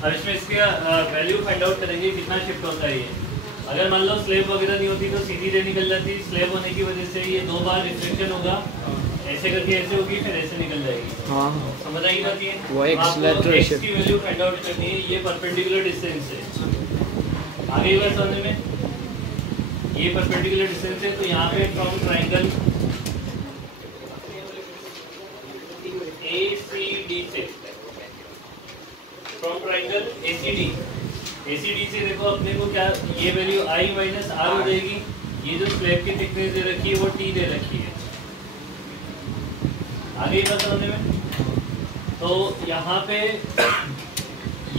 अब इसमें इसका वैल्यू फाइंड आउट करेंगे कितना शिफ्ट होता है ये। अगर मान लो स्लेब वगैरह नहीं होती तो सीधी रे निकल जाती, स्लेब होने की वजह से ये 2 बार रिफ्लेक्शन होगा, ऐसे करके ऐसे होगी फिर ऐसे निकल जाएगी। हाँ समझ आई बात ये? वो एक्सेलरेटर शिफ्ट की वैल्यू फाइंड आउट करनी है, ये परपेंडिकुलर डिस्टेंस है। आगे बात समझने में, ये परपेंडिकुलर डिस्टेंस है तो यहाँ पे फ्रॉम ट्राइंगल ACD से, फ्रॉम ट्राइंगल ACD से देखो अपने को क्या ये वैल्यू I माइनस R हो जाएगी। ये जो स्लैब की थिकनेस दे रखी है वो T दे रखी है। आगे बात समझने में, तो यहाँ पे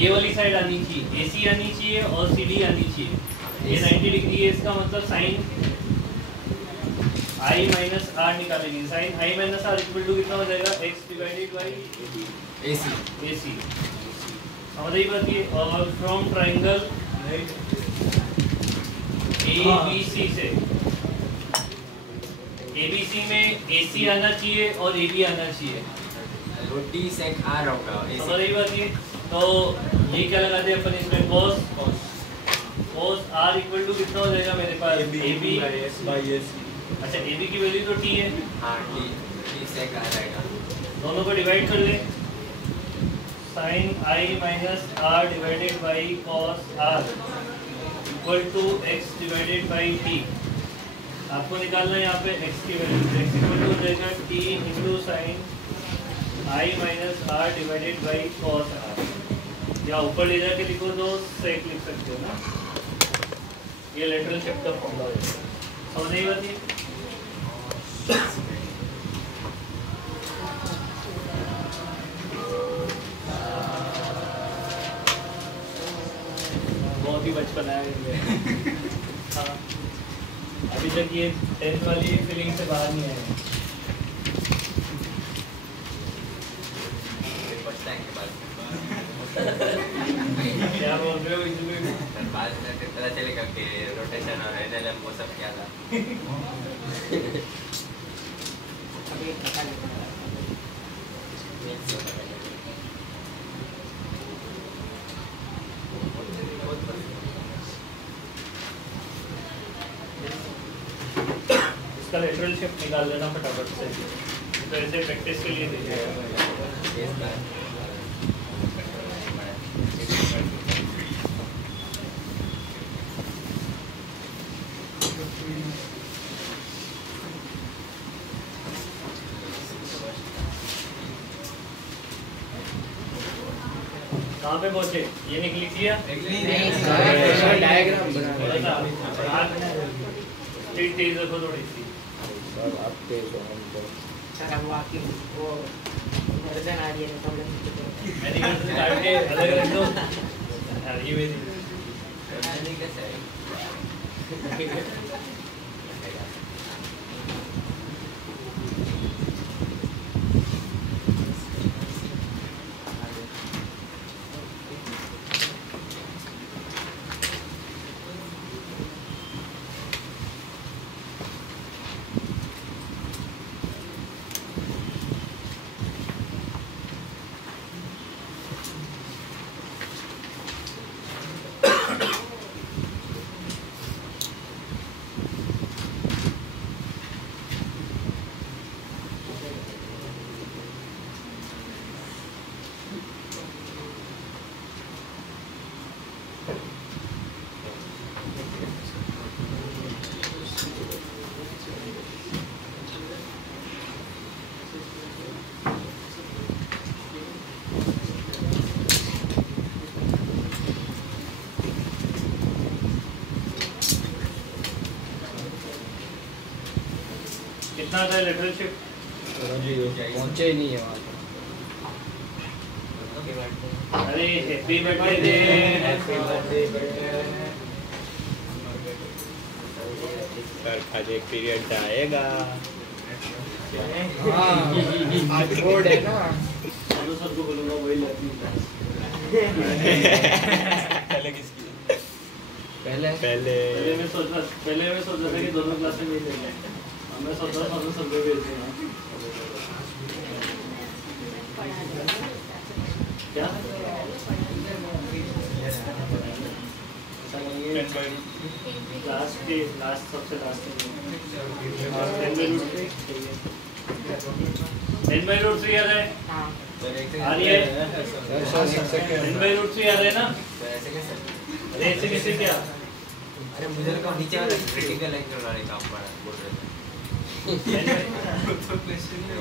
ये वाली साइड आनी चाहिए, AC आनी चाहिए और CD आनी चाहिए। ये 90 डिग्री है, इसका मतलब साइन I माइनस R निकालेंगे। Sine I minus R equal to कितना हो जाएगा? X divided by AC। समझ आई बात ये? और फ्रॉम ट्राइंगल ABC से, ABC में AC आना चाहिए और AB आना चाहिए। D sec R होगा। समझ आई बात ये? तो ये क्या लगा दे अपन इसमें cos R इक्वल टू कितना हो जाएगा मेरे पास? AB by AC। अच्छा AB की वैल्यू तो T है। हाँ D sec R आएगा। दोनों को डिवाइड कर ले, sine I minus R divided by cos R equal to X divided by T। आपको निकालना है यहाँ पे X की वैल्यू, X इक्वल टू हो जाएगा T into sine I minus R divided by cos R। या ऊपर ले जाके लिखो तो सेक लिख सकते हो ना, ये लेटरल शिफ्ट का फॉर्मूला है। समझ नहीं बात ये? बहुत ही बचपन आया हाँ, अभी तक ये 10th वाली फीलिंग से बाहर नहीं आए। क्या बोल रहे हो इसमें? बाद में फिर पता चलेगा कि रोटेशन और NLM वो सब क्या था। इसका लेटरल शिफ्ट निकाल लेना फटाफट से, तो ऐसे प्रैक्टिस के लिए देखिएगा। कहाँ पे पहुँचे? ये निकली थी या? डायग्राम बना तेज रखो थोड़ी सी। आप तेज हो, हम तो मैंने काट के अलग रख दो। ये मेरी कितना था लेटरल शिफ्ट? पहुंचे ही नहीं है वहाँ पर। अरे हैप्पी बर्थडे दे, हैप्पी बर्थडे। कर खाने पीरियड आएगा। हाँ आज बोर्ड है ना, तो सबको बोलूँगा वही लेती पहले किसकी? पहले पहले मैं सोच रहा था कि दोनों क्लास में नहीं लेंगे, मैं सोच रहा था सबको भेज देना। क्या लास्ट के लास्ट सबसे लास्ट में 10/√3 याद है? हाँ आ रही है? 10/√3 याद है ना? तो ऐसे कैसे? अरे ऐसे कैसे क्या? अरे मुझे लगा नीचे वाला क्रिटिकल एंगल वाले काम पड़ा बोल रहे थे।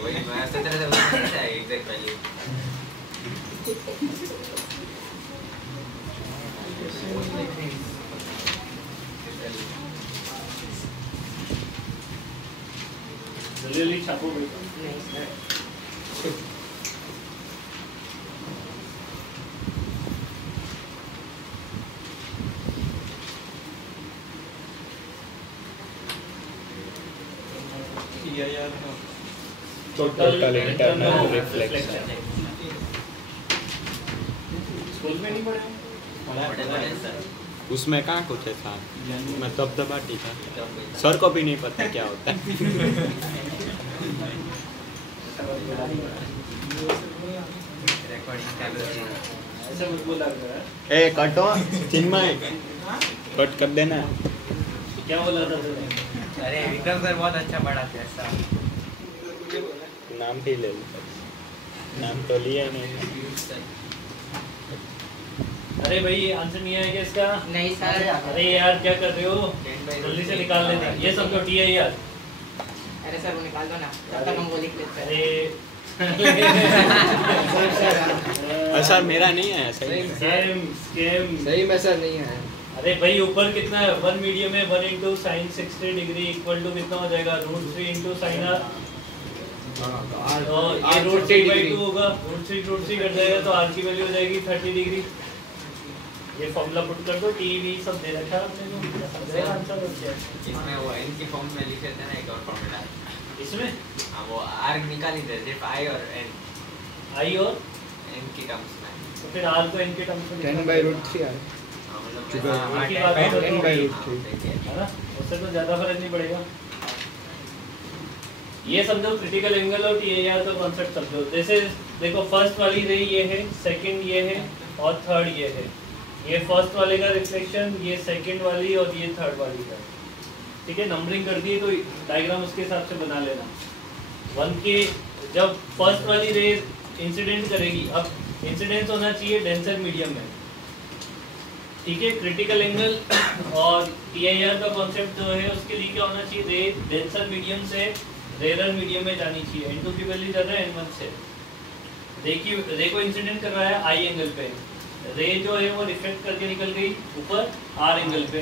वही मैं सोच रहा था उसमें क्या है एग्जैक्ट वैल्यू। जल्दी छापो भाई। नहीं sir total internal reflection. School में नहीं पढ़े? बड़े सर उसमें कहाँ कुछ है था, मैं दबदबाटी था, सर को भी नहीं पता क्या होता है। रिकॉर्डिंग कर रहे हैं। ऐसे मुझको लग रहा है। ए कटो चिन्मय, कट कर देना। क्या बोला था तूने? अरे विक्रम सर बहुत अच्छा पढ़ाते हैं सर। नाम भी ले लो, नाम तो लिया नहीं। अरे भाई आंसर नहीं आया क्या इसका? नहीं सर अरे यार क्या कर रहे हो? जल्दी से निकाल लेना। ये सब तो टी है यार। अरे सर वो निकाल दो ना तब तक हम वो लिख लेते हैं अरे सर मेरा नहीं है सही में। स्कैम सही में सर नहीं है अरे भाई ऊपर कितना है? 1 मीडियम में 1 × sin 60 डिग्री इक्वल टू कितना हो जाएगा? √3 × sin r। तो ये √3/2 होगा। √3 कट जाएगा तो r की वैल्यू हो जाएगी 30 डिग्री। ये फॉर्मूला पुट कर दो। टीवी सब दे रखा है आपने। समझेगा आंसर हो गया। इसमें वो n की फॉर्म में लिखे थे ना एक और फॉर्मूला। इसमें हाँ वो r निकाली थे सिर्फ i और n आई और n की टर्म्स में। तो फिर r को n के टर्म्स में 10/√3 है हाँ मतलब चुका हाँ, है। 10/√3 है ना? उससे तो ज्यादा फर्क नहीं पड़ेगा। ये समझो क्रिटिकल एंगल और टीआईआर का कॉन्सेप्ट समझो। जैसे देखो फर्स्ट वाली रे ये है, सेकंड ये है और थर्ड ये है। ये फर्स्ट वाले का रिफ्लेक्शन, ये सेकंड वाली और ये थर्ड वाली का। ठीक है, नंबरिंग कर दी तो डायग्राम उसके हिसाब से बना लेना। 1 के जब फर्स्ट वाली रे इंसिडेंट करेगी, अब इंसिडेंस होना चाहिए डेंसर मीडियम में। ठीक है, क्रिटिकल एंगल और टीआईआर का कॉन्सेप्ट जो है उसके लिए क्या होना चाहिए? रे डेंसर मीडियम से रेयर मीडियम में जानी चाहिए। n2 की वैल्यू जा रहा है n1 से। देखिए रे को इंसिडेंट कर रहा है आई एंगल पे, रे जो है वो रिफ्लेक्ट करके निकल गई ऊपर आर एंगल पे।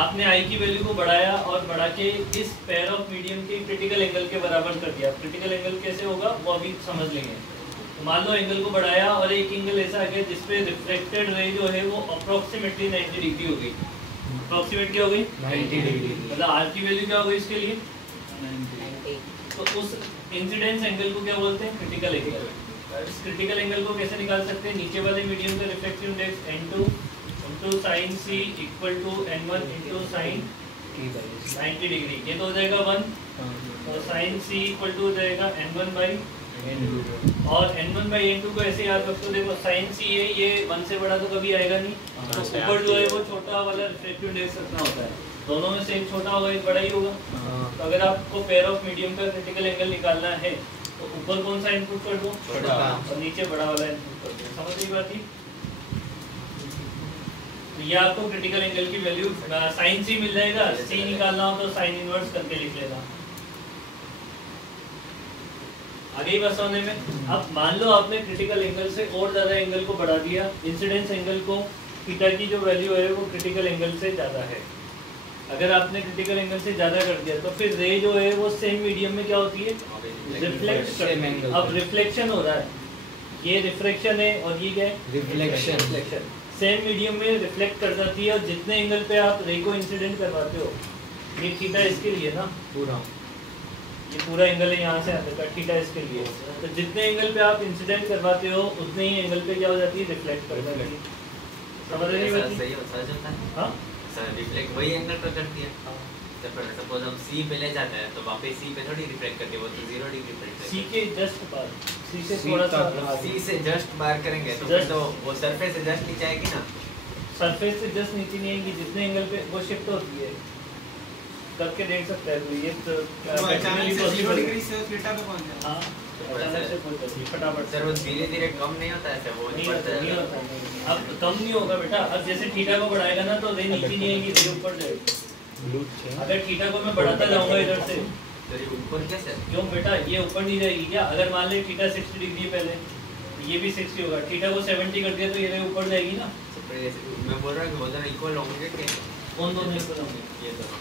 आपने आई की वैल्यू को बढ़ाया और बढ़ा के इस पेयर ऑफ मीडियम के क्रिटिकल एंगल के बराबर कर दिया। क्रिटिकल एंगल कैसे होगा वो अभी समझ लेंगे। तो मान लो एंगल को बढ़ाया और एक एंगल ऐसा आ गया जिसपे रिफ्लेक्टेड रे जो है वो अप्रोक्सीमेटली 90 डिग्री हो गई। अप्रोक्सीमेट क्या हो गई? 90 डिग्री मतलब आर की वैल्यू क्या हो गई इसके लिए? तो उस इंसिडेंस एंगल को क्या बोलते हैं? Critical angle. इस क्रिटिकल एंगल को कैसे निकाल सकते हैं? नीचे वाले मीडियम का reflective index n2 * sin c = n1 * sin 90 degree. ये तो हो जाएगा 1। तो sin c = हो जाएगा n1/n2 और n1/n2 को ऐसे याद रखो। देखो sin c है, ये 1 से बड़ा तो कभी आएगा नहीं। तो ऊपर जो है वो छोटा वाला रिफ्लेक्टिव इंडेक्स रखना होता है। दोनों में से एक छोटा होगा एक बड़ा ही होगा। तो अगर आपको पेयर ऑफ मीडियम का क्रिटिकल एंगल निकालना है तो ऊपर कौन सा इनपुट कर दो? छोटा। और नीचे बड़ा वाला इनपुट कर दो। समझ रही बात? तो ये आपको क्रिटिकल एंगल की वैल्यू sin c मिल जाएगा। c निकालना हो तो sin इनवर्स करके लिख लेना। आगे ही बस होने में। अब मान लो आपने क्रिटिकल एंगल से और ज्यादा एंगल को बढ़ा दिया, इंसिडेंस एंगल को, थीटा की जो वैल्यू है वो क्रिटिकल एंगल से ज्यादा है। अगर आपने क्रिटिकल एंगल से ज्यादा कर दिया तो फिर रे जो है वो सेम मीडियम में क्या होती है? रिफ्लेक्ट करती है। अब रिफ्लेक्शन हो रहा है, ये रिफ्रैक्शन है और ये क्या है? रिफ्लेक्शन। सेम मीडियम में रिफ्लेक्ट कर जाती है और जितने एंगल पे आप रे को इंसिडेंट करवाते हो, ये थीटा इसके लिए ना पूरा, ये पूरा एंगल है यहाँ से आता है, थीटा इसके लिए। तो जितने एंगल पे आप इंसिडेंट करवाते हो उतने ही एंगल पे क्या हो जाती है? रिफ्लेक्ट कर जाती है। समझ रही है? सही होता है। हाँ सर रिफ्लेक्ट वही एंगल पर करती है। जब सपोज हम सी पे ले जाते हैं तो वापस सी पे थोड़ी रिफ्लेक्ट करती है, वो तो 0 डिग्री पर सी के जस्ट बार, सी से थोड़ा सा सी से जस्ट बाहर करेंगे तो फिर तो वो सरफेस से जस्ट नीचे आएगी ना। सरफेस से जस्ट नीचे नहीं आएंगी, जितने एंगल पे वो शिफ्ट होती है। करके देख सकते हैं तो ये तो अचानक से 0 डिग्री से थीटा पे पहुंच जाए। हाँ अचानक से पहुंच जाती है फटाफट। सर वो धीरे-धीरे कम नहीं होता ऐसे, वो नहीं बढ़ता होता, नहीं है। होता। अब कम नहीं होगा बेटा, अब जैसे थीटा को बढ़ाएगा ना तो रे नीचे नहीं आएगी, रे ऊपर जाएगी। अगर थीटा को मैं बढ़ाता जाऊंगा इधर से, तो ये ऊपर कैसे? क्यों बेटा ये ऊपर नहीं जाएगी क्या? अगर मान ले थीटा 60 डिग्री है पहले, ये भी 60 होगा, थीटा को 70 कर दिया तो ये रे ऊपर जाएगी ना। मैं बोल रहा हूँ कि वो दोनों इक्वल होंगे कि कौन दोनों इक्वल होंगे? ये दोनों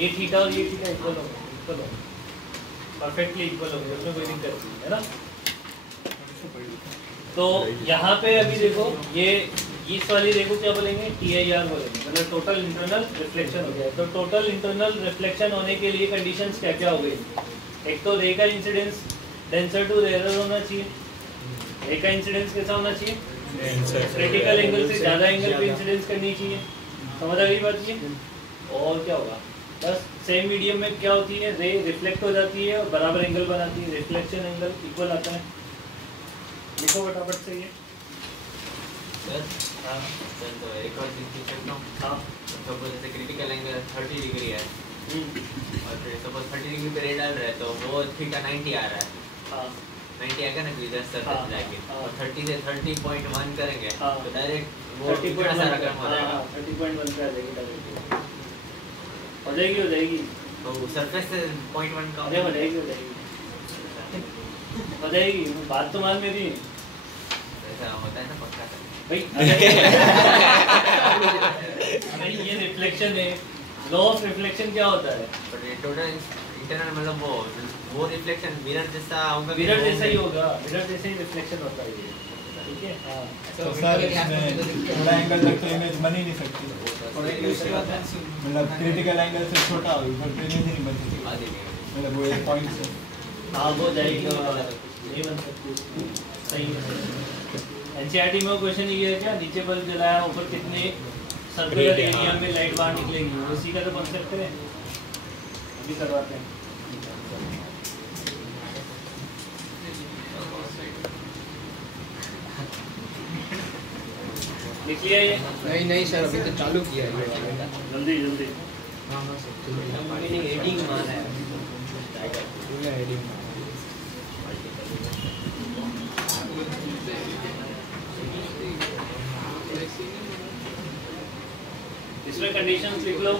ये थीटा और ये थीटा इक्वल होंगे, इक्वल होंगे, परफेक्टली इक्वल होंगे, उसमें कोई दिक्कत नहीं है ना। तो यहाँ पे अभी देखो ये इस वाली देखो क्या बोलेंगे, TIR बोलेंगे, मतलब टोटल इंटरनल रिफ्लेक्शन हो गया। तो टोटल इंटरनल रिफ्लेक्शन होने के लिए कंडीशंस क्या क्या हो गई? एक तो रे का इंसिडेंस डेंसर टू रेयर होना चाहिए। रे का इंसिडेंस कैसा होना चाहिए? क्रिटिकल एंगल से ज़्यादा एंगल पे इंसिडेंस करनी चाहिए। समझ आ गई बात ये? और क्या होगा? बस सेम मीडियम में क्या होती है, रे रिफ्लेक्ट हो जाती है और बराबर एंगल बनाती है, रिफ्लेक्शन एंगल इक्वल आता है। लिखो फटाफट से ये। हाँ तो एक और चीज़ पूछ सकता हूँ। हाँ सपोज जैसे क्रिटिकल एंगल 30 डिग्री है और फिर सपोज 30 डिग्री पे रे डाल रहा है तो वो थीटा 90 आ रहा है। हाँ 90 आएगा ना इधर से हाँ, जाके हाँ। और 30 से 30.1 करेंगे हाँ। तो डायरेक्ट वो 30.1 इतना सारा कम हो जाएगा। 30.1 पे आ जाएगी डायरेक्ट। हो जाएगी, हो जाएगी, तो सरफेस से 0.1 का अरे हो जाएगी, हो जाएगी, हो जाएगी। बात तो मान मेरी ऐसा होता है ना पक्का से। भाई। अरे ये रिफ्लेक्शन है, लॉ ऑफ रिफ्लेक्शन क्या होता है? बट ये टोटल इंटरनल मतलब वो रिफ्लेक्शन मिरर जैसा होगा। मिरर जैसा ही होगा, मिरर जैसे ही रिफ्लेक्शन होता है ये, ठीक है। हाँ तो सर इसमें थोड़ा एंगल तक तो इमेज बन ही नहीं सकती, मतलब क्रिटिकल एंगल से छोटा हो पर इमेज ही नहीं बन सकती, मतलब वो एक पॉइंट से। हाँ वो जाएगी, नहीं बन सकती, सही है। एनसीईआरटी में क्वेश्चन ये है क्या, नीचे बल्ब जलाया ऊपर कितने सर्कुलर एरिया में लाइट बाहर निकलेगी, उसी का तो कॉन्सेप्ट है, अभी करवाते हैं। लिख लिया ये? नहीं सर अभी तो चालू किया है ये वाला। जल्दी जल्दी। हाँ सर एडिंग मार है, एडिंग इसमें कंडीशंस लिख लो।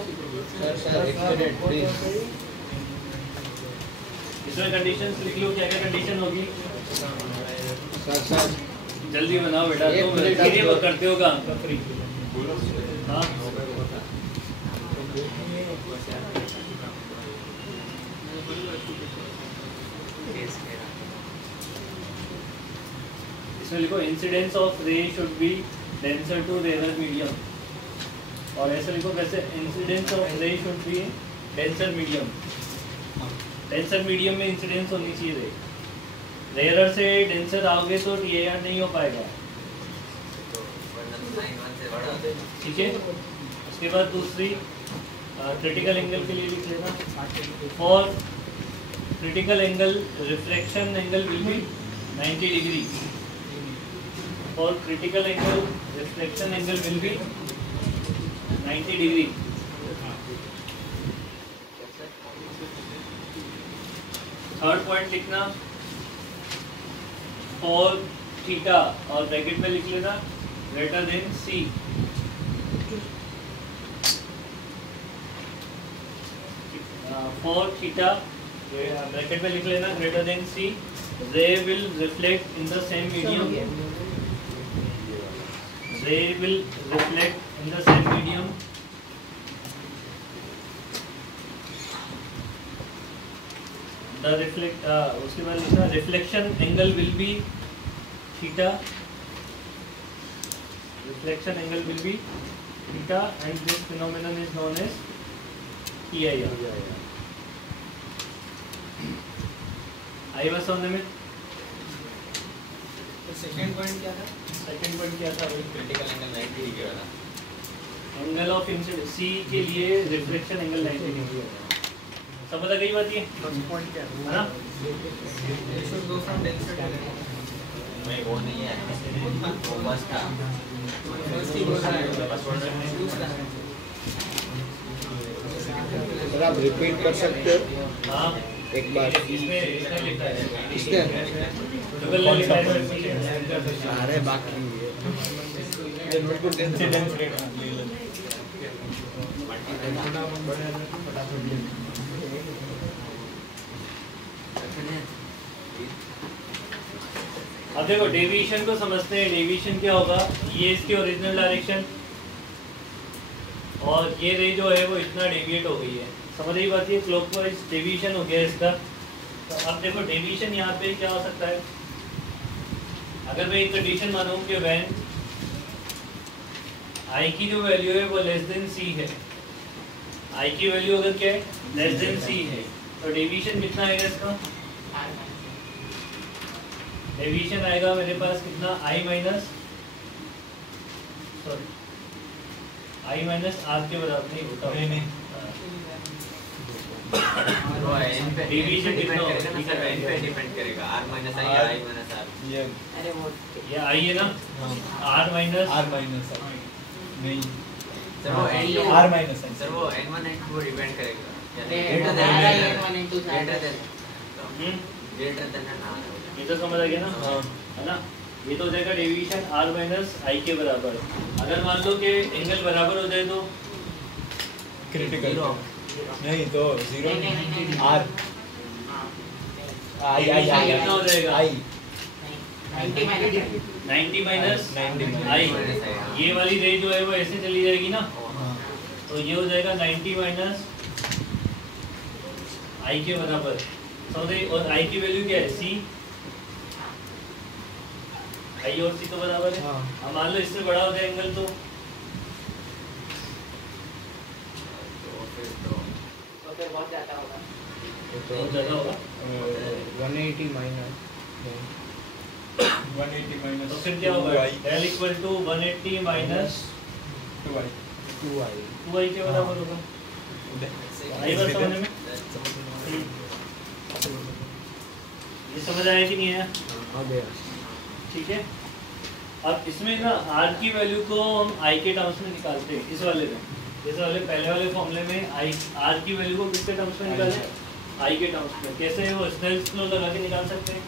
इसमें कंडीशंस लिख लो, क्या क्या कंडीशन होगी? सर जल्दी बनाओ बेटा, तुम धीरे वो करते हो काम। हाँ इसमें लिखो incidence of ray should be denser to rare medium, और ऐसे लिखो कैसे, incidence of ray should be denser medium. Denser medium में इंसिडेंस होनी चाहिए रे, रेयरर से डेंसर आओगे तो TIR नहीं हो पाएगा, ठीक है। उसके बाद दूसरी क्रिटिकल एंगल के लिए लिख लेना, for critical angle reflection angle will be 90 degree, for critical angle reflection angle will be 90 degree. Third point लिखना, फॉर थीटा और ब्रैकेट में लिख लेना greater than C, for theta bracket में लिख लेना ग्रेटर देन C, रे will reflect in the same medium, रे will reflect in the same medium, the reflect उसके बाद लिखना reflection angle will be theta, reflection angle will be theta and this phenomenon is known as TIR। आई बस समझ में? Second point क्या था? सेकंड पॉइंट क्या था? क्रिटिकल एंगल 90 डिग्री वाला एंगल ऑफ इंसिडेंस C के लिए रिफ्लेक्शन एंगल 90 डिग्री होगा। समझ आ गई बात ये? फर्स्ट पॉइंट क्या है ना? नहीं वो नहीं है, वो बस था। सर आप रिपीट कर सकते हो हाँ एक बार? इसमें लिखा है इसने गूगल ने लिखा है सारे बाकी इंसिडेंस रेट ले लो। अब देखो डेविएशन को समझते हैं। डेविएशन क्या होगा, ये इसकी ओरिजिनल डायरेक्शन और ये रे जो है वो इतना डेविएट हो गई है, समझ रही बात? ये क्लॉकवाइज डेविएशन हो गया इसका। तो अब देखो डेविएशन यहाँ पे क्या हो सकता है, अगर मैं एक कंडीशन मानूं कि व्हेन आई की जो वैल्यू है वो लेस देन सी है, आई की वैल्यू अगर क्या है लेस देन सी है, तो डेविएशन कितना आएगा इसका? डेविएशन आएगा मेरे पास कितना, आई माइनस आर के बराबर नहीं होता। नहीं वो n पे Deviation डिपेंड कितना करेगा ना सर, n पे डिपेंड करेगा, r माइनस आई या i माइनस r। ये अरे वो ये आई है ना, हाँ आर माइनस आर माइनस नहीं सर वो n2 आर माइनस सर वो n1 n2 को डिपेंड करेगा, अरे ग्रेटर देन ना। ये तो समझ आ गया ना, हाँ है ना? ये तो हो जाएगा डेविएशन आर माइनस आई के बराबर। अगर मान लो कि एंगल बराबर हो जाए तो क्रिटिकल नहीं तो जीरो नहीं। आर आई आई आई कितना हो जाएगा? आई 90 माइनस 90 माइनस 90 आई। माइनस आई, हाँ। ये वाली रे जो है वो ऐसे चली जाएगी ना, हाँ तो ये हो जाएगा 90 माइनस आई के बराबर। समझे? और आई की वैल्यू क्या है, सी। आई और सी तो बराबर है। हाँ। अब मान लो इससे बड़ा हो जाए एंगल तो फिर बहुत ज्यादा होगा। बहुत ज्यादा होगा। 180 माइनस 180 माइनस तो फिर क्या होगा, del equal to 180 minus 2i 2i 2i के बराबर होगा। आई बात समझ में? ये समझ आया कि नहीं आया? आ गया। ठीक है। अब इसमें ना आर की वैल्यू को हम आई के टर्म्स में निकालते हैं। इस वाले में, इस वाले पहले वाले फॉर्मूले में आई आर की वैल्यू को किसके टर्म्स में निकालें? आई के टर्म्स में। कैसे है वो, स्नेल्स लॉ लगा के निकाल सकते हैं।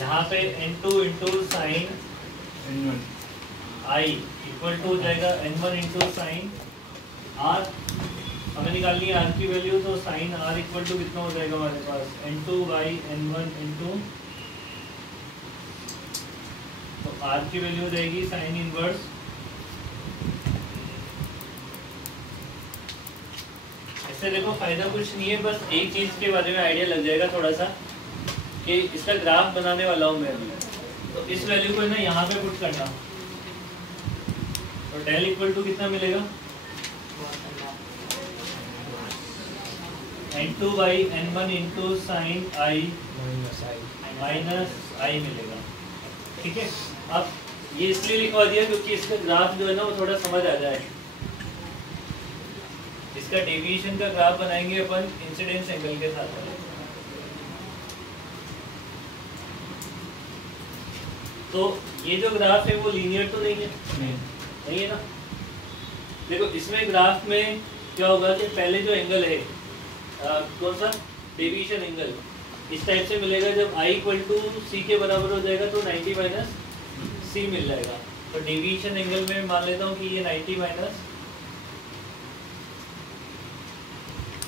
यहाँ पे n2 into sine n1 i equal to हो जाएगा n1 इंटू साइन आर। हमें निकालनी है आर की वैल्यू, तो साइन आर इक्वल टू कितना हो जाएगा हमारे पास, n2 बाई n1 इंटू, तो आर की वैल्यू हो जाएगी साइन इनवर्स इससे। देखो फायदा कुछ नहीं है, बस एक चीज के बारे में आइडिया लग जाएगा थोड़ा सा कि इसका ग्राफ बनाने वाला हूँ मैं अभी। तो इस वैल्यू को ना यहाँ पे पुट करना, तो डेल इक्वल टू कितना मिलेगा, n2 by n1 into sine i minus i मिलेगा। ठीक है। अब ये इसलिए लिखवा दिया क्योंकि इसका ग्राफ जो है ना वो थोड़ा समझ आ जाए। इसका डेविएशन का ग्राफ बनाएंगे अपन इंसिडेंस एंगल के साथ। तो ये जो ग्राफ है वो लीनियर तो नहीं है, नहीं है ना? देखो इसमें ग्राफ में क्या होगा कि पहले जो एंगल है कौन सा, डेविएशन एंगल इस टाइप से मिलेगा। जब i इक्वल टू सी के बराबर हो जाएगा तो 90 माइनस सी मिल जाएगा। तो डेविएशन एंगल में मान लेता हूँ कि ये 90 माइनस,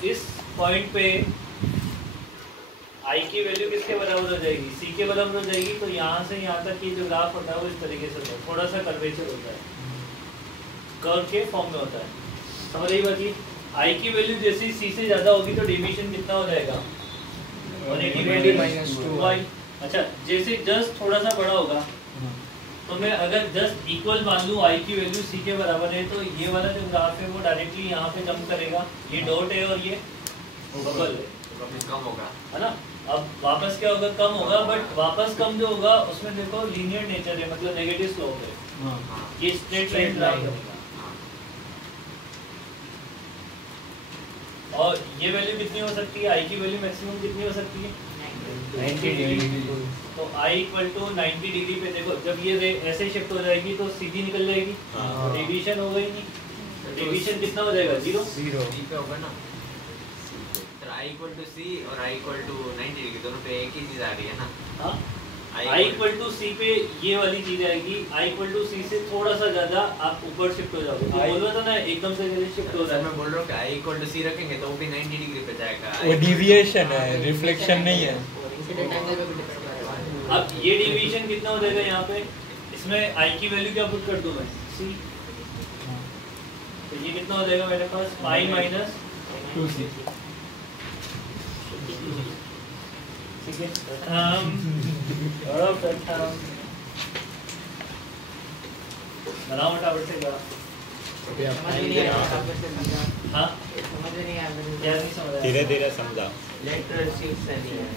इस पॉइंट पे i की वैल्यू किसके बराबर हो जाएगी, c के बराबर हो जाएगी। तो यहाँ से यहाँ तक की जो ग्राफ होता है वो इस तरीके से होता है, थोड़ा सा कर्वेचर होता है, कर्व के फॉर्म में होता है। समझ रही बात? ये i की वैल्यू जैसे c से ज्यादा होगी तो डेविएशन कितना हो जाएगा, 180 माइनस 2i। अच्छा, जैसे जस्ट थोड़ा सा बड़ा होगा तो मैं अगर जस्ट इक्वल मान लूँ i की वैल्यू c के बराबर है, तो ये वाला जो ग्राफ है वो डायरेक्टली यहाँ पे कम करेगा। ये डॉट है और ये बबल है, कम होगा, है ना? अब वापस क्या होगा, कम होगा, बट वापस कम जो होगा उसमें देखो लीनियर नेचर है, मतलब नेगेटिव स्लोप है। हाँ ये स्ट्रेट लाइन ग्राफ है। और ये वैल्यू कितनी हो सकती है, i की वैल्यू मैक्सिमम कितनी हो सकती है, 90 डिग्री। तो I इक्वल टू 90 डिग्री पे देखो, जब ये रे ऐसे शिफ्ट हो जाएगी तो सीधी निकल जाएगी, डेविएशन होगा ही नहीं। डेविएशन कितना हो जाएगा? 0 0 सी पे होगा ना। सर I इक्वल टू सी और I इक्वल टू 90 डिग्री दोनों पे एक ही चीज आ रही है ना। हाँ, I इक्वल टू सी पे ये वाली चीज आएगी। I इक्वल टू सी से थोड़ा सा ज्यादा आप ऊपर शिफ्ट हो जाओगे। तो बोल रहा था ना एकदम से शिफ्ट हो सर रहा मैं बोल रहा हूँ कि I इक्वल टू सी रखेंगे तो वो भी 90 डिग्री पे जाएगा। वो डिविएशन है, रिफ्लेक्शन नहीं है। इंसिडेंट एंगल पे भी डिपेंड करेगा। अब ये डेविएशन कितना हो जाएगा यहाँ पे? इसमें I की वैल्यू क्या पुट कर दूं मैं? C। तो ये कितना हो जाएगा मेरे पास? Pi minus 2c। ठीक है, बनाओ फटाफट से करो। अभी आप समझ में नहीं आया आप से समझा। हाँ, समझ में नहीं आया क्या नहीं समझ आया? धीरे धीरे समझाओ। लेटर शीट से नहीं आया।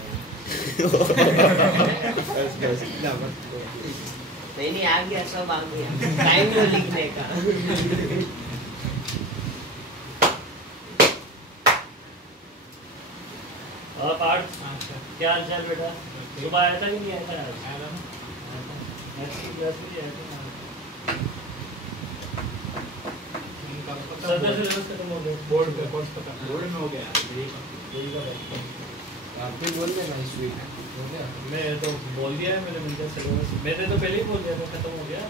नहीं आ गया, सब आ गया। टाइम तो लिखने का। और पार्ट क्या हाल चाल बेटा? सुबह आया था कि नहीं आया था? मैथ्स की क्लास में आया था। सदर सिलेबस खत्म हो गया। बोर्ड पे कोर्स पता बोर्ड में हो गया। आप भी बोल देना इस वीक हो गया। मैं तो बोल दिया है, मैंने मिलकर सिलेबस मैंने तो पहले ही बोल दिया था, खत्म हो गया।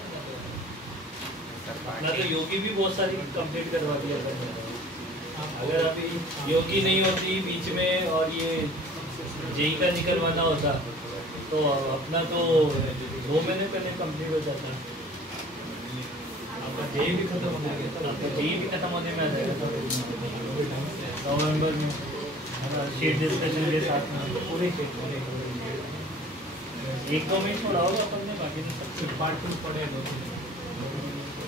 मैं तो योगी भी बहुत सारी कंप्लीट करवा दिया था। अगर अभी योगी नहीं होती बीच में और ये जेई का निकलवाना होता तो अपना तो 2 महीने पहले कंप्लीट हो जाता। आपका जेई भी खत्म हो गया, आपका जेई भी खत्म होने में आ जाएगा नवंबर में, शीट डिस्कशन के साथ में पूरे शीट एक तो में छोड़ा होगा अपन ने, बाकी तो सब कुछ पार्ट 2 पढ़े दो।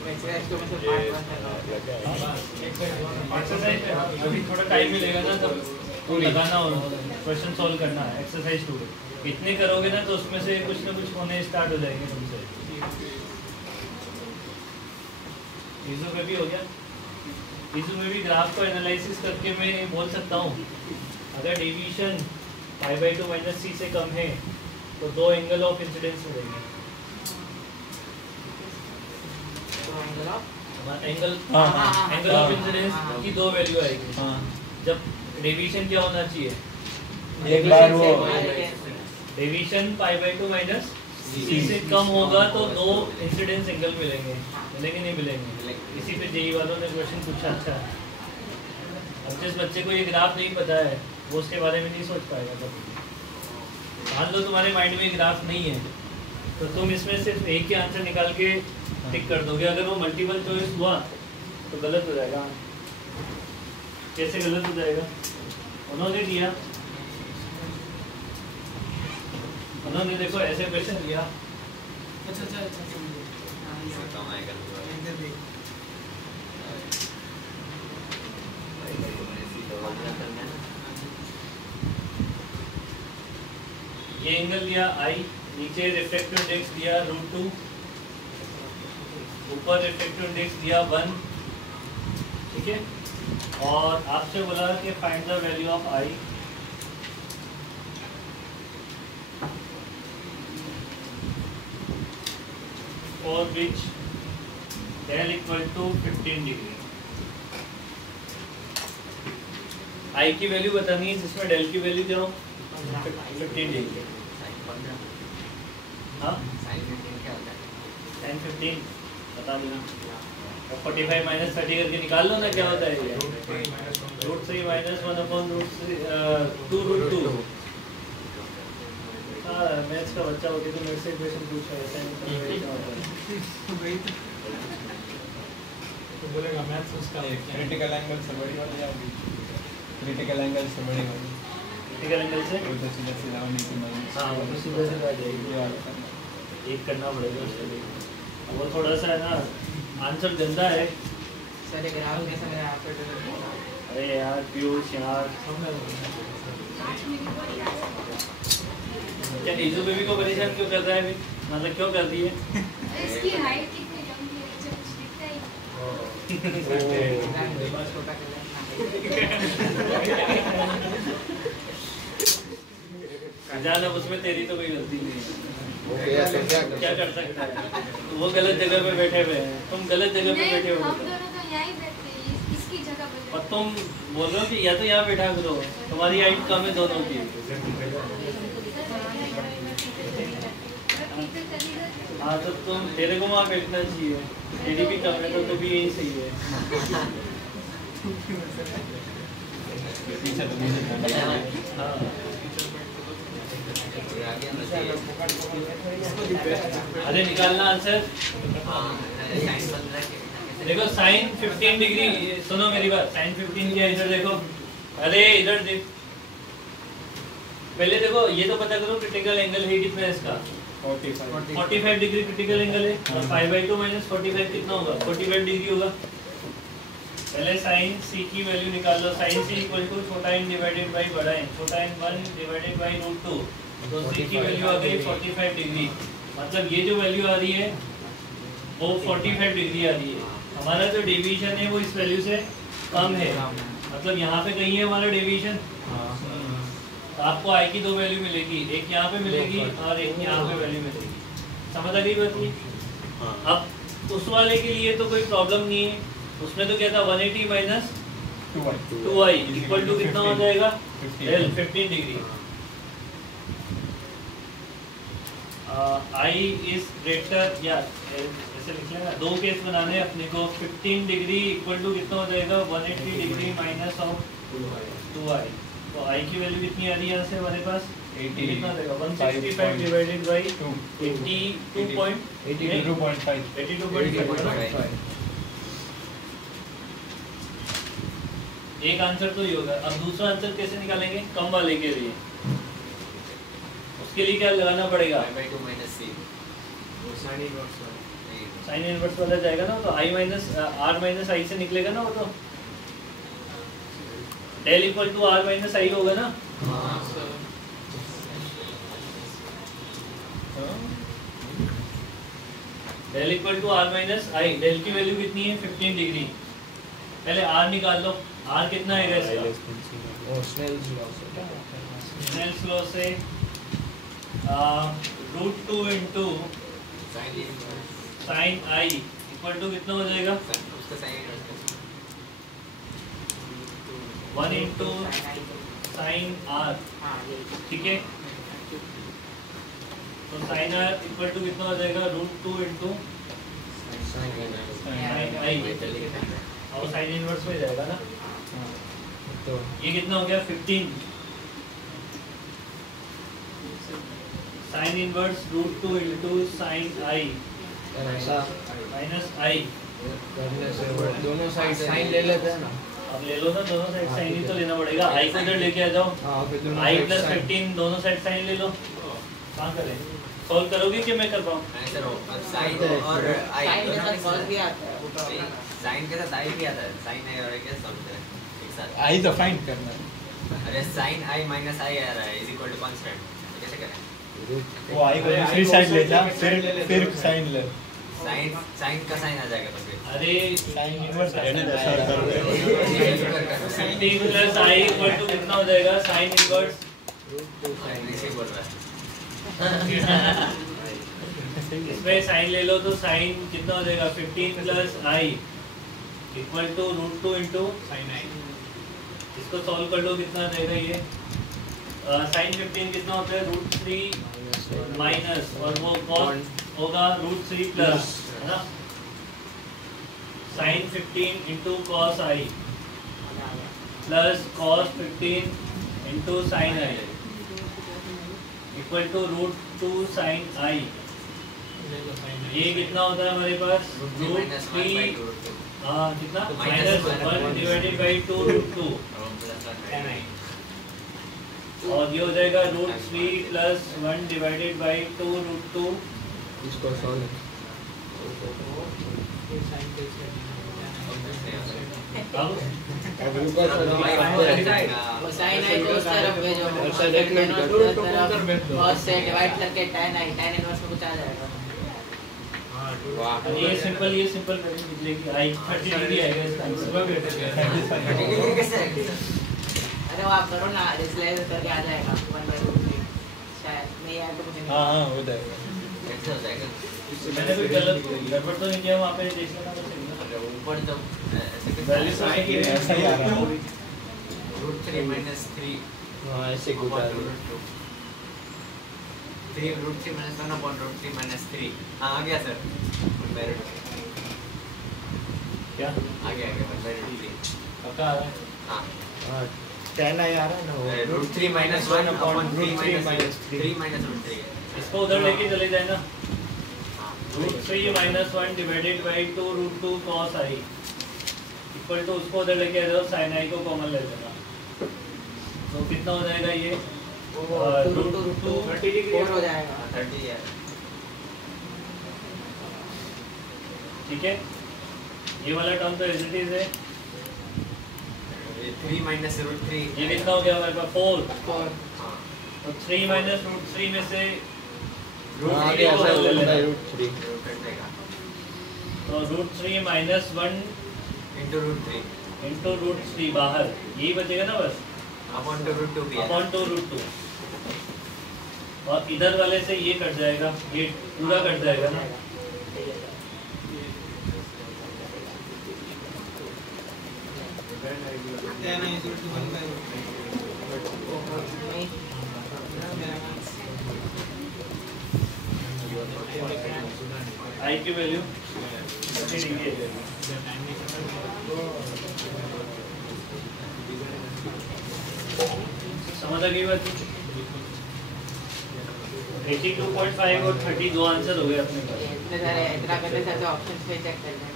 एक्सरसाइज तो में से पार्ट 1 एक्सरसाइज अभी थोड़ा टाइम मिलेगा ना, तब लगाना हो, क्वेश्चन सॉल्व करना है। एक्सरसाइज 2 इतने करोगे ना तो उसमें से कुछ ना कुछ होने स्टार्ट हो जाएंगे तुमसे। चीज़ों में भी हो गया, चीज़ों में भी ग्राफ को एनालिसिस करके मैं बोल सकता हूँ अगर डेविएशन π/2 माइनस c से कम है तो 2 एंगल ऑफ इंसिडेंस मिलेंगे। एंगल एंगल ऑफ इंसिडेंस की 2 वैल्यू आएगी। जब डेविएशन क्या होना चाहिए? एक बार वो डेविएशन π/2 माइनस c से कम होगा तो 2 इंसिडेंस एंगल मिलेंगे। मिलेंगे नहीं मिलेंगे? इसी पे जेई वालों ने क्वेश्चन पूछा। अच्छा, अब जिस बच्चे को ये ग्राफ नहीं पता है वो उसके बारे में नहीं सोच पाएगा। तब मान लो तुम्हारे माइंड में ग्राफ नहीं है तो तुम इसमें सिर्फ एक ही आंसर निकाल के टिक कर दोगे। अगर वो मल्टीपल चॉइस हुआ तो गलत हो जाएगा। कैसे गलत हो जाएगा? उन्होंने दिया, उन्होंने देखो ऐसे क्वेश्चन दिया। कम आएगा ये एंगल दिया I, नीचे रिफ्रैक्टिव इंडेक्स दिया √2, ऊपर रिफ्रैक्टिव इंडेक्स दिया 1, ठीक है। और आपसे बोला कि find the value of I for which del equal to 15 degree. I की वैल्यू बतानी है जिसमें डेल की वैल्यू क्या हो? 15 डिग्री। हाँ, sin 15 बता देना। 45 माइनस 30 करके निकाल लो ना, क्या होता है ये? √3 माइनस 1/2 √2। हाँ, मैथ्स का बच्चा होके तो मेरे से क्वेश्चन पूछा है, ऐसा नहीं तो बोलेगा मैथ्स उसका क्रिटिकल एंगल से बड़ी वाली आएगी। क्रिटिकल एंगल से बड़ी वाली, क्रिटिकल एंगल से वो तो सीधा नीचे माइनस। हाँ, वो सीधा सीधा आ जाएगी। एक करना पड़ेगा उसके लिए। वो थोड़ा सा है ना, आंसर गंदा है। सर ये ग्राफ कैसा मेरा आप पे? अरे यार पीयूष यार, क्या इजू बेबी को परेशान क्यों कर रहा है अभी? मतलब क्यों कर रही है? इसकी हाइट कितनी लंबी है जब कुछ दिखता ही बस छोटा कर लेना। जान अब उसमें तेरी तो कोई गलती नहीं है। ओके यार तो क्या कर सकता है? वो गलत जगह पे बैठे हुए हैं, तुम गलत जगह पे बैठे हो। हम दोनों तो यहीं बैठते हैं, इसकी जगह पे और तुम बोल रहे हो कि या तो यहाँ बैठा करो, तुम्हारी हाइट कम है दोनों की। हाँ तो तुम तेरे को वहाँ बैठना चाहिए, तेरी भी कम है तो तू भी यही सही है। हाँ अरे निकालना आंसर। देखो साइन 15 डिग्री, सुनो मेरी बात, साइन 15 क्या इधर देखो, अरे इधर देख, पहले देखो ये तो पता करो क्रिटिकल एंगल है कितना है इसका, 45 डिग्री क्रिटिकल एंगल है, और 5/2 - 45 कितना होगा, 45 डिग्री होगा। पहले साइन सी की वैल्यू निकाल लो, साइन सी इक्वल टू छोटा n डिवाइडेड बाई बड़ा n, छोटा n 1 डिवाइडेड बाई √2, तो सी की वैल्यू आ गई 45 डिग्री। मतलब ये जो वैल्यू आ रही है वो 45 डिग्री आ रही है। हमारा जो डेविएशन है वो इस वैल्यू से कम है, मतलब यहाँ पे कहीं है हमारा डेविएशन। तो आपको आई की दो वैल्यू मिलेगी, एक यहाँ पे मिलेगी और एक यहाँ पे वैल्यू मिलेगी। समझ आ गई बात ये? अब उस वाले के लिए तो कोई प्रॉब्लम नहीं है, उसमें तो क्या था 180 - 2i इक्वल टू कितना हो जाएगा, L 15 degree. I is greater, या ऐसे लिख लेना, दो केस बनाने हैं अपने को। 15 डिग्री इक्वल टू कितना हो जाएगा, 180 डिग्री माइनस ऑफ 2i। तो i की वैल्यू कितनी आ रही है यहाँ से हमारे पास, 80 कितना देगा, 165 डिवाइडेड बाई 82.5। एक आंसर तो ये होगा। अब दूसरा आंसर कैसे निकालेंगे कम वाले के लिए, उसके लिए क्या लगाना पड़ेगा, साइन इनवर्स वाला जाएगा ना, तो i minus r minus i से निकलेगा ना वो, तो del equal to r minus i होगा ना। Del equal to r minus i, del की वैल्यू कितनी है 15 डिग्री। पहले r निकाल लो, r कितना है इसका, स्नेल्स लॉ से √2 into sine i equal to कितना हो जाएगा, 1 इंटू साइन आर, ठीक है। तो साइन आर इक्वल टू कितना हो जाएगा, √2 इंटू साइन आई, और साइन इनवर्स में जाएगा ना। तो ये कितना हो गया 15 sine inverse √2 into sine i minus आई। दोनों साइड साइन ले लेते हैं ना, अब ले लो ना, दोनों साइड साइन ही तो लेना पड़ेगा। आई को इधर लेके आ जाओ, आई प्लस 15 दोनों साइड साइन ले लो। कहाँ करें, सॉल्व करोगे कि मैं कर पाऊँ? साइन और आई साइन के साथ कॉस भी आता है, साइन के साथ आई भी आता है, साइन आई और आई कैसे सॉल्व करें एक साथ? आई तो फाइंड करना है। अरे साइन आई माइनस आई आ रहा है इज इक्वल टू कांस्टेंट, कैसे करें? वो आई को दूसरी साइड ले जा, फिर साइन ले, साइन साइन का साइन आ जाएगा तो फिर अरे sine inverse t plus i equal to कितना हो जाएगा, साइन इनवर्स ऐसे बोल रहा है। इसमें साइन ले लो तो साइन कितना हो जाएगा 15 plus i equal to √2 into sine i. इसको सॉल्व कर लो, कितना आ जाएगा ये, साइन 15 कितना होता है √3 माइनस, और वो कॉस होगा √3 प्लस, है ना, sine 15 into cos i plus cos 15 into sine i equal to √2 sine i. ये कितना होता है हमारे पास, √3 कितना माइनस 1 डिवाइडेड बाई 2 और ये हो जाएगा √3 प्लस 1 डिवाइडेड बाई 2 इसको सॉल्व अब वो साइन आई को उस तरफ भेजो, उस तरफ cos से डिवाइड करके tan आई, tan इनवर्स में कुछ आ जाएगा। ये सिंपल वैल्यू निकलेगी, आई 30 डिग्री आएगा इसका आंसर। अरे वो आप करो ना, इसलिए करके आ जाएगा 1/√3। नहीं आया तो कुछ नहीं। हाँ हाँ हो जाएगा। कैसे हो जाएगा? मैंने कोई गलत गड़बड़ तो नहीं किया वहाँ पे, देख लेना बस। अरे ऊपर तो ऐसे कैसे वैल्यू तो आएगी नहीं। ऐसा ही आ रहा है। √3 - 3 हाँ ऐसे कुछ आ रहा है। 3 √3 - 1 upon √3 - 3। हाँ आ गया सर। 1/√3 क्या आ गया 1/√3। पक्का आ रहा है? हाँ हाँ 10 आ रहा है ना वो। √3 - 1 upon 3 - 3 -√3। इसको उधर लेके चले जाए ना। हाँ √3 - 1 divided by 2 √2 cos i equal to उसको उधर लेके आ जाओ, sin i को कॉमन ले लेना। तो कितना हो जाएगा ये? √2 4 हो जाएगा। 30 है। ठीक है, ये वाला टर्म तो एज इट इज है। 3 - √3 ये कितना हो गया हमारे पास? 4। 4 हाँ तो 3 - √3 में से हाँ √3 आगे को ऐसा ले लेना। √3। तो √3 - 1 into √3 इंटू √3 बाहर, यही बचेगा ना बस, upon √2 भी है। अपॉन 2 √2। और इधर वाले से ये कट जाएगा, ये पूरा कट जाएगा ना। आई की वैल्यू 30 डिग्री है। समझ आ गई बात? 82.5 और 30 दो आंसर हो गए अपने पास। इतना करने से ऑप्शन पे चेक कर लें।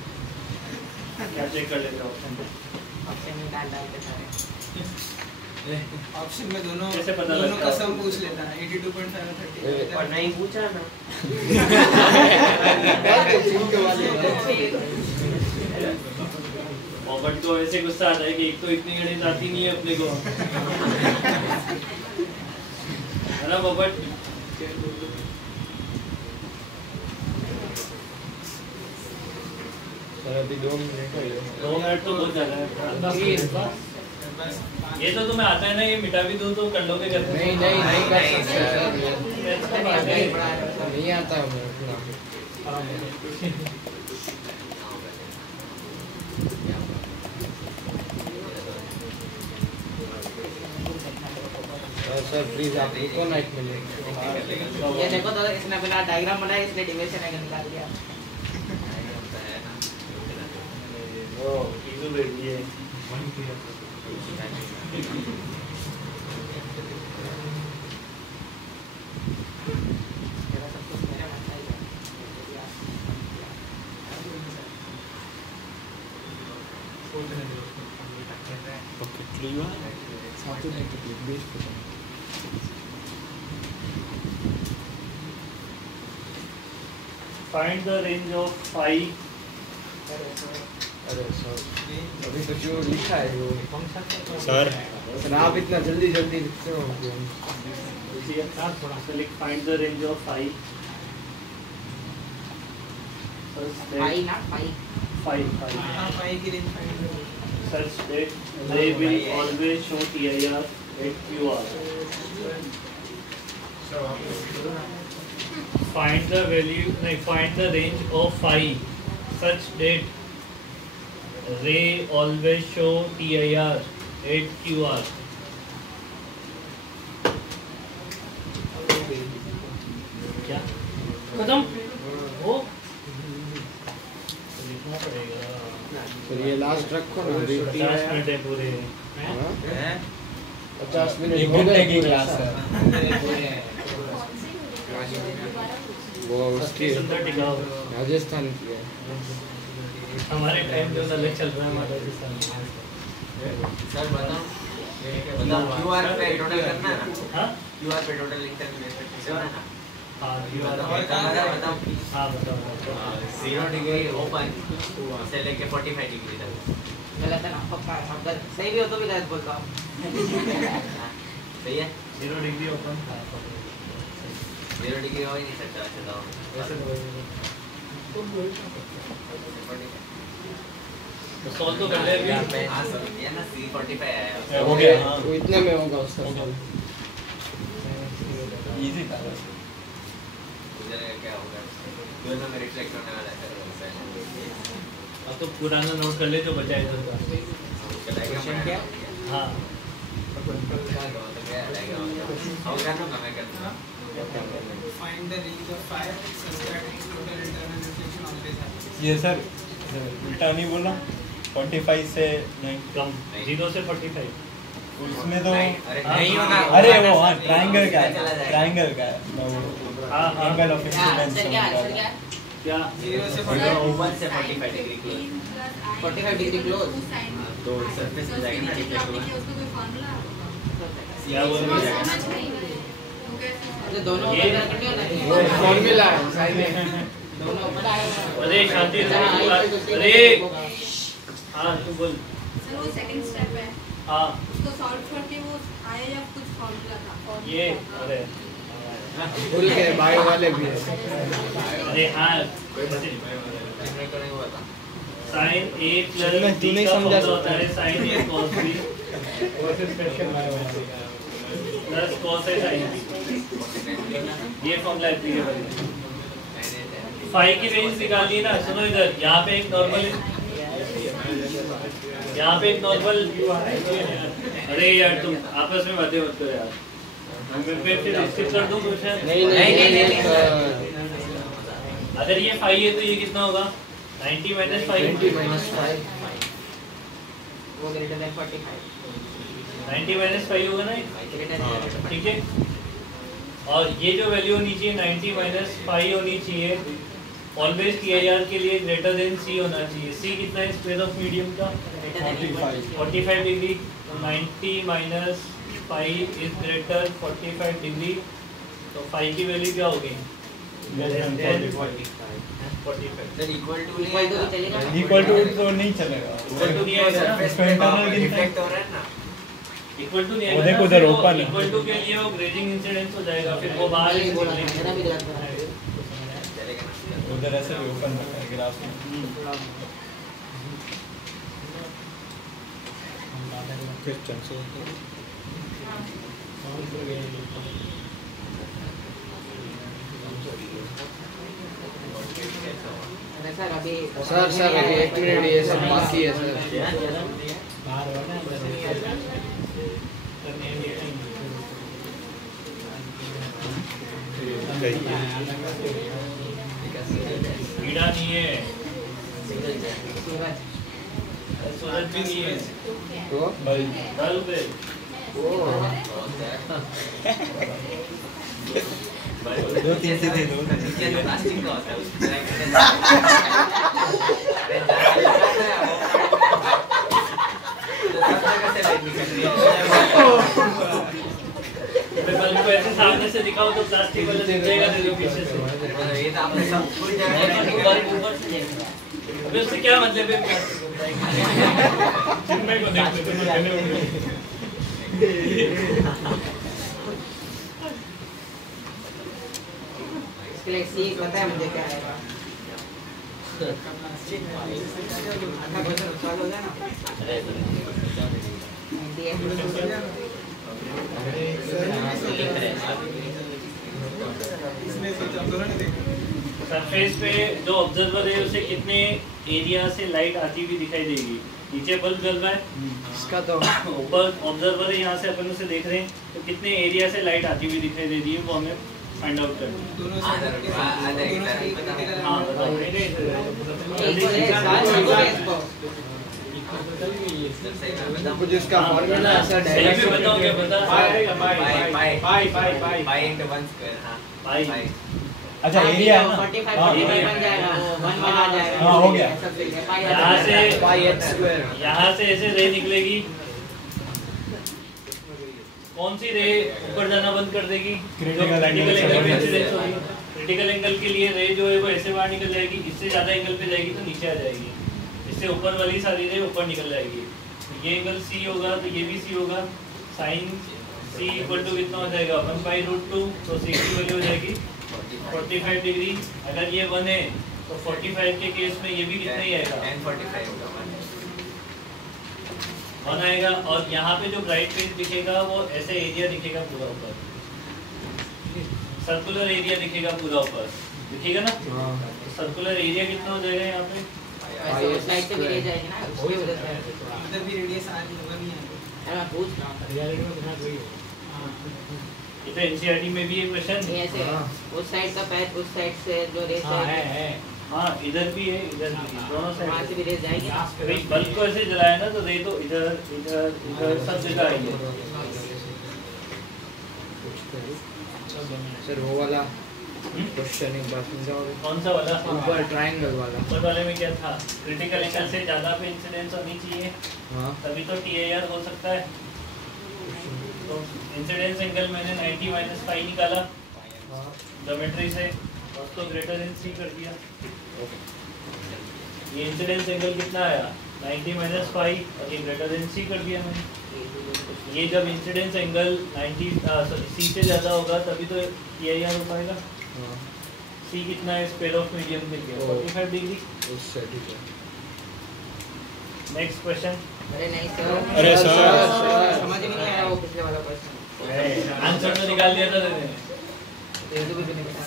क्या चेक कर लेते हैं ऑप्शन पे? ऑप्शन में डाल के सारे ऑप्शन में दोनों कैसे पता दोनों लगता का है? सम पूछ लेता है 82.5 और 30 और नहीं पूछा ना। पॉकेट को ऐसे गुस्सा आता है कि एक तो इतनी गणित आती नहीं है अपने को, है ना पॉकेट? सर अभी 2 मिनट है। 2 मिनट तो बहुत ज्यादा है। ये तो तुम्हें आता है ना, ये मिटा भी दो तो कर लोगे घर में? नहीं नहीं नहीं कर सकते ऐसा बात है। सर। नहीं आता हमें उतना। सर प्लीज आप रुको ना 1 मिनट। ये देखो तो इसने बिना डायग्राम बनाया, इसने डिवीजन एंगल निकाल दिया। ओ इधर बैठ ये मेरा सब कुछ मेरे मन का ही है। पॉकेट लिया साथ में तो क्लिक बेस पे find the range of phi। अरे सर अभी तो जो लिखा है वो सर सर आप इतना जल्दी जल्दी लिखते हो कि हम थोड़ा सा लिख, find the range of phi पाई ना पाई। हां पाई की रेंज फाइंड करो। such that they will always show TIR at QR. Find the value, find the range of phi such that they always show TIR at QR. क्या खत्म हो? लिखना पड़ेगा। Sir ये लास्ट रखो ना। 50 मिनट है पूरे। हाँ? हैं? 50 मिनट 1 हो घंटे गए की पूरे क्लास सर। है। वो उसकी सुंदर टिकाऊ। राजस्थान की है। हमारे टाइम जो अलग चल रहा है हमारा राजस्थान। सर बताओ QR पे टोटल करना है ना? हाँ QR पे टोटल इंटरनेट करना है ना? हाँ बताओ। हाँ बताओ 0 डिग्री ओपन से लेके 45 डिग्री तक। गलत है ना, पक्का है, सब गलत। सही भी हो तो भी गलत बोलता हूँ। सही है? 0 डिग्री ओपन। 0 डिग्री हो ही नहीं सकता वैसे तो। वैसे तो सॉल्व तो कर ले अभी। हाँ सर ये ना C45 आया। हो गया। वो इतने में होगा उसका। इजी था वैसे। मुझे लगा क्या होगा दोनों में रिफ्लेक्ट होने वाला है वैसे अब तो पुराना नोट कर ले जो बचा है इधर का। क्वेश्चन क्या हाँ Find the range of fire such that its total internal reflection always happens. ये सर उल्टा नहीं बोला 45 से 9 कम 0 से 45 उसमें तो नहीं होगा अरे वो हाँ ट्रायंगल का है ट्रायंगल का है हाँ, हाँ। एंगल ऑफ क्या इंसिडेंस आंसर क्या आंसर क्या क्या 0 से 45 1 से 45 डिग्री क्लोज 45 डिग्री क्लोज तो सरफेस पे जाएगा ना रिफ्लेक्ट होगा क्या बोल रही है? तो दोनों ये- ऊपर कर दिया ना फॉर्मूला है साइन में दोनों ऊपर आए अरे शांति से अरे हाँ तू बोल सर वो सेकंड स्टेप है हाँ उसको सॉल्व करके वो आया या कुछ फॉर्मूला था ये अरे भूल के बायो वाले भी है अरे हाँ रिफ्लेक्ट नहीं हुआ था साइन ए चल, मैं प्लस तू बी नहीं का समझा फॉर्मूला होता है sign A cos B plus cos A sine B ये फॉर्मूला एप्लीकेबल है फाई की रेंज निकालनी है ना सुनो इधर यहाँ पे एक नॉर्मल अरे यार तुम आपस में बातें मत करो यार मैं फिर स्किप कर दूं क्वेश्चन नहीं अगर ये फाई है तो ये कितना होगा 90 माइनस 5 वो ग्रेटर देन 45 90 माइनस 5 होगा ना ग्रेटर देन ठीक है और ये जो वैल्यू होनी चाहिए 90 माइनस 5 होनी चाहिए ऑलवेज TIR के लिए ग्रेटर देन C होना चाहिए C कितना है स्क्वायर ऑफ मीडियम का 45 degree 90 minus 5 is greater 45 degree तो 5 की वैल्यू क्या होगी sir equal to equal to चलेगा इक्वल टू तो नहीं चलेगा इक्वल टू दिया है ना सरफेस पे रिफ्लेक्ट हो रहा है ना इक्वल टू नहीं वो देखो उधर open है। इक्वल टू के लिए वो ग्रेजिंग इंसिडेंस हो जाएगा फिर वो बाहर ही बोला निकलेंगे। मेरा भी गलत है चलेगा ना उधर ऐसे भी ओपन रखा है ग्राफ में क्वेश्चन से सर अभी सर अभी 1 मिनट ये सब बाकी है सर कीड़ा नहीं है सूरज भी नहीं है तो बल्ब है दो तीन से दे दो नीचे जो प्लास्टिक का होता है उसमें बल्ब को ऐसे सामने से दिखाओ तो प्लास्टिक वाला दिख जाएगा तेरे पीछे से ये तो आपने सब पूरी जगह ऊपर से देखना अबे उससे क्या मतलब है चिन्मय को देख लेते हैं कहने होंगे इसके लिए सी पता है मुझे क्या आएगा सरफेस पे जो ऑब्जर्वर है उसे कितने एरिया से लाइट आती हुई दिखाई देगी नीचे बल्ब जल रहा है इसका तो ऊपर ऑब्जर्वर है यहाँ से अपन उसे देख रहे हैं तो कितने एरिया से लाइट आती हुई दिखाई दे रही है वो हमें फाइंड आउट करना है दोनों हाँ बताओ कुछ इसका फॉर्मूला ऐसा सही में डायरेक्ट बताओ क्या बता पाई पाई अच्छा एरिया है ना 45 हाँ, 45 बन जाएगा 1 में आ जाएगा हाँ, हो गया। यहाँ से पाई h स्क्वायर यहाँ से ऐसे रे निकलेगी कौन सी रे ऊपर जाना बंद कर देगी Critical angle से क्रिटिकल एंगल के लिए रे जो है वो ऐसे बाहर निकल जाएगी इससे ज्यादा एंगल पे जाएगी तो नीचे आ जाएगी इससे ऊपर वाली सारी रे ऊपर निकल जाएगी तो ये एंगल सी होगा तो ये भी सी होगा साइन सी इक्वल टू कितना हो जाएगा 1/√2 तो सी की वैल्यू हो जाएगी 45 डिग्री अगर ये 1 है तो 45 के केस में ये भी कितना ही आएगा 1 आएगा और यहाँ पे जो ब्राइट पेज दिखेगा वो ऐसे एरिया दिखेगा पूरा ऊपर सर्कुलर एरिया दिखेगा पूरा ऊपर, दिखेगा ना? सर्कुलर एरिया कितना हो जाएगा यहाँ पे? उस साइड से भी ले जाएगी ना, उसकी वजह से इधर भी रेडियस आज होगा नहीं है। अरे मैं पूछ रहा हूँ ये तो एनसीईआरटी में भी ये क्वेश्चन ये ऐसे उस साइड का पैच उस साइड से जो रेस जाएगी हाँ इधर भी है, इधर भी है, दोनों वहाँ से साइड भी रेस जाएगी ना। भाई बल्ब को ऐसे जलाया ना तो रे तो इधर इधर इधर सब जगह आई है। सर वो वाला क्वेश्चन एक बार समझाओगे? कौन सा वाला? ऊपर ट्रायंगल वाला। ऊपर वाले में क्या था? क्रिटिकल एंगल से ज़्यादा पे इंसिडेंस होनी चाहिए, हाँ तभी तो TIR हो सकता है। तो इंसिडेंस एंगल मैंने 90 माइनस फाइव निकाला ज्योमेट्री से, उसको ग्रेटर देन C कर दिया। ये इंसिडेंस एंगल कितना आया? 90 माइनस फाइव, और ये ग्रेटर देन C कर दिया मैंने। ये जब इंसिडेंस एंगल 90 C से ज़्यादा होगा तभी तो TIR हो पाएगा। C कितना है? स्क्वायर ऑफ मीडियम के लिए 45 डिग्री। उससे ठीक है। Next question. अरे नहीं सर, अरे सर, समझ में नहीं आया वो पिछले वाला क्वेश्चन। आंसर तो निकाल दिया था मैंने। तो ये तो भी नहीं बता।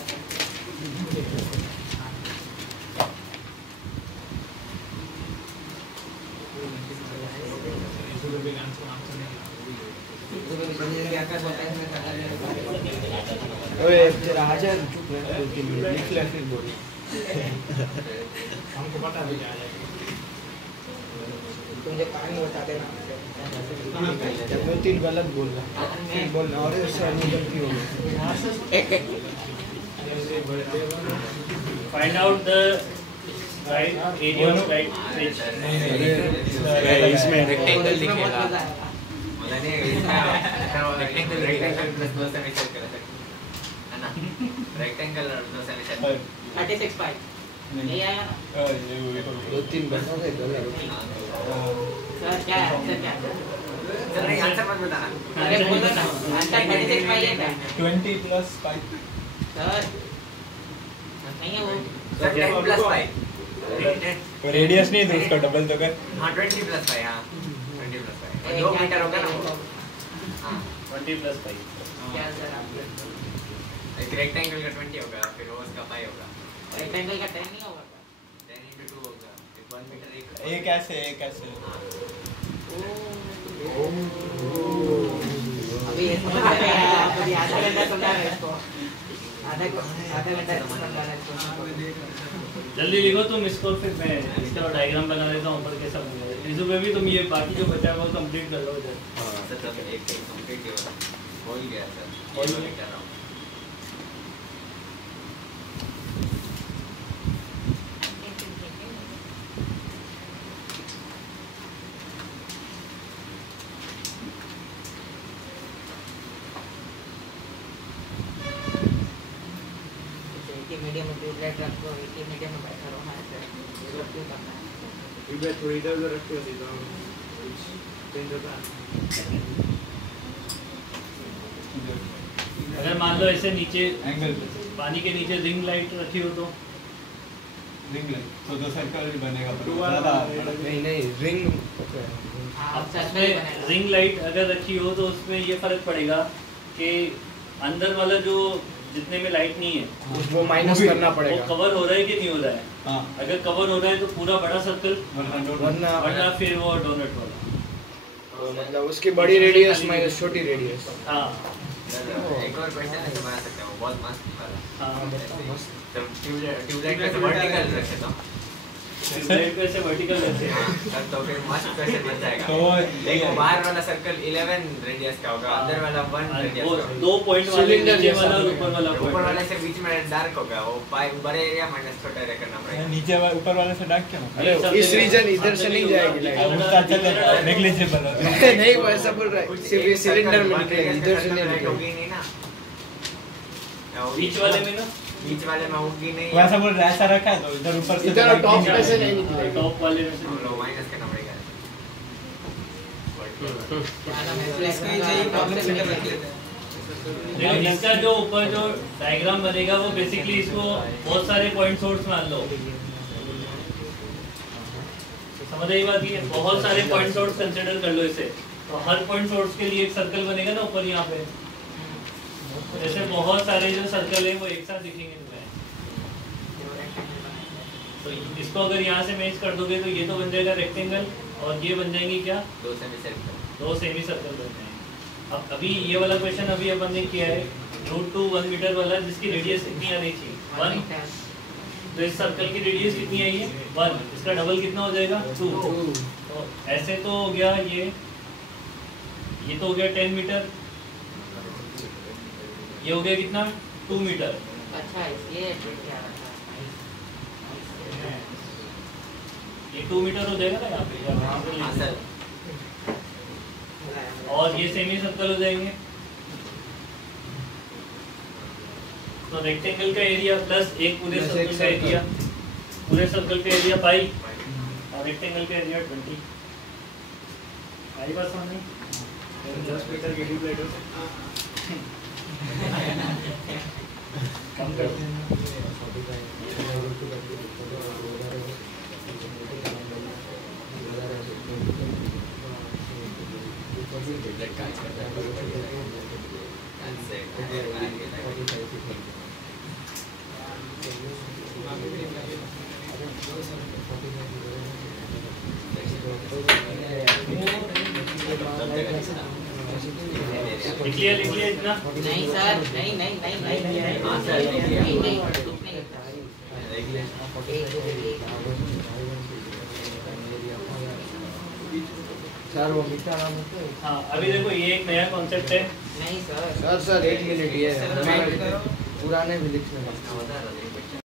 अबे तेरा आजा चुप रह, लिख ले फिर बोल। हमको पता भी आ जाएगा। तुम जो कहानी बता देना। जब मैं तीन गलत बोल रहा फिर बोलना और सर में गलती हो गई। Find out the right area of light switch. इसमें रेक्टेंगल इसमें बहुत दिखेगा। मजा आएगा। मतलब नहीं इसका रेक्टेंगल प्लस दो सेमीसर्कल कर सकते है ना? रेक्टेंगल और दो सेमीसर्कल 36 पाई नहीं आया ना? दो तीन बनोगे गलत। सर क्या है? सर क्या है? सर नहीं आंसर मत बताना। अरे बोलो ना, आंसर 36 पाई है क्या? 20 प्लस 5 सर नहीं है वो। सर 10 प्लस 5 रेडियस नहीं तो उसका डबल तो कर। हाँ 20 प्लस 5 हाँ 20 प्लस 5 2 मीटर होगा ना वो? हाँ 20 प्लस 5। क्या सर आप? एक रेक्टेंगल का 20 होगा, फिर वो उसका 5 होगा, रेक्टेंगल का 10 नहीं होगा? 10 into 2 होगा, फिर 1 मीटर एक ऐसे अभी ये समझ में आया, अभी आधा घंटा समझा रहे इसको, आधा घंटा समझा रहे इसको। जल्दी लिखो तुम इसको, फिर मैं इसका डायग्राम बना देता हूँ ऊपर कैसा बनेगा। रिजू में भी तुम ये बाकी जो बचा है वो कंप्लीट कर लो इधर। सर तो एक कंप्लीट हो गया सर, हो ये गया। मैं कर रहा हूँ। मीडियम में ट्यूबलाइट रखो, एक मीडियम में बैठा रहो हमारे से, ये क्यों करना है? ट्यूबलाइट थोड़ी इधर उधर रखो सीधा कुछ चेंज होता है। अगर मान लो ऐसे नीचे एंगल पानी के नीचे रिंग लाइट रखी हो तो रिंग लाइट तो सर्कल बनेगा नहीं रिंग आप सच में उसमें रिंग लाइट अगर रखी हो तो उसमें ये फर्क पड़ेगा कि अंदर वाला जो जितने में लाइट नहीं है वो माइनस करना वो पड़ेगा कवर हो रहा है कि नहीं हो रहा है। हाँ अगर कवर हो रहा है तो पूरा बड़ा सर्कल, वरना वरना फिर वो डोनट वाला। तो मतलब उसकी बड़ी रेडियस माइनस छोटी रेडियस। हाँ एक और क्वेश्चन है बना सकते हैं, वो बहुत मस्त वाला। हाँ तो ट्यूबलाइट का वर्टिकल रखे तो ट्यूबलाइट को ऐसे वर्टिकल रखे। सर तो फिर मस्त क्वेश्चन बन जाएगा। तो देखो बाहर वाला सर्कल 11 रेडियस का होगा, अंदर वाला 1 रेडियस वो का होगा। 2 पॉइंट वाले सिलेंडर नीचे जैसा वाला और ऊपर वाला ऊपर पॉइंट वाले से बीच में डार्क होगा, वो बड़े एरिया माइनस छोटा एरिया करना पड़ेगा। नीचे ऊपर वाले से डाक क्या अरे इस रीजन इधर से नहीं जाएगी लाइट। नेग्लिजिबल नहीं वो ऐसा बोल रहा है, सिर्फ ये सिलेंडर में निकलेगी, इधर से नहीं लाइट निकलेगी। होगी नहीं ना, बीच वाले में ना, बीच वाले में होगी नहीं। वैसा बोल रहा है, ऐसा रखा है तो इधर ऊपर से इधर टॉप पे से नहीं निकलेगी। टॉप वाले में से हम लोग माइनस करना पड़ेगा। क्या नाम है? इसका ही चाहिए प्रॉब्लम सेंटर रख लेते हैं। देखो इसका जो ऊपर जो डायग्राम बनेगा वो बेसिकली इसको बहुत सारे पॉइंट सोर्स मान लो, समझ आई बात? ये बहुत सारे पॉइंट सोर्स कंसीडर कर लो इसे, तो हर पॉइंट सोर्स के लिए एक सर्कल बनेगा ना ऊपर यहाँ पे। जैसे बहुत सारे जो सर्कल है वो एक साथ दिखेंगे तुम्हें, तो इसको अगर यहाँ से मैच कर दोगे तो ये तो बन जाएगा रेक्टेंगल और ये बन जाएंगे क्या, दो सेमी सर्कल बन जाएंगे। अब अभी ये वाला क्वेश्चन अभी अपन ने किया है √2 1 मीटर वाला, जिसकी रेडियस कितनी आ रही थी 1, तो इस सर्कल की रेडियस कितनी आई है 1, इसका डबल कितना हो जाएगा 2। तो ऐसे तो हो गया ये तो हो गया 10 मीटर, ये हो गया कितना 2 मीटर। अच्छा ये क्या ये 2 मीटर हो जाएगा ना यहाँ पे, यहाँ पे हाँ सर। और ये सेमी सर्कल हो जाएंगे। तो रेक्टेंगल का एरिया प्लस एक पूरे सर्कल का एरिया, पूरे सर्कल का एरिया पाई और रेक्टेंगल का एरिया 20। आई बात समझ में? 10 मीटर की ट्यूब लाइट कम करते हैं। लिख लिया इतना? नहीं सर, नहीं हाँ सर, सर वो मीठा नाम है। हाँ अभी देखो ये एक नया कॉन्सेप्ट है। नहीं सर सर 1 मिनट ये पुराने भी लिखने हैं।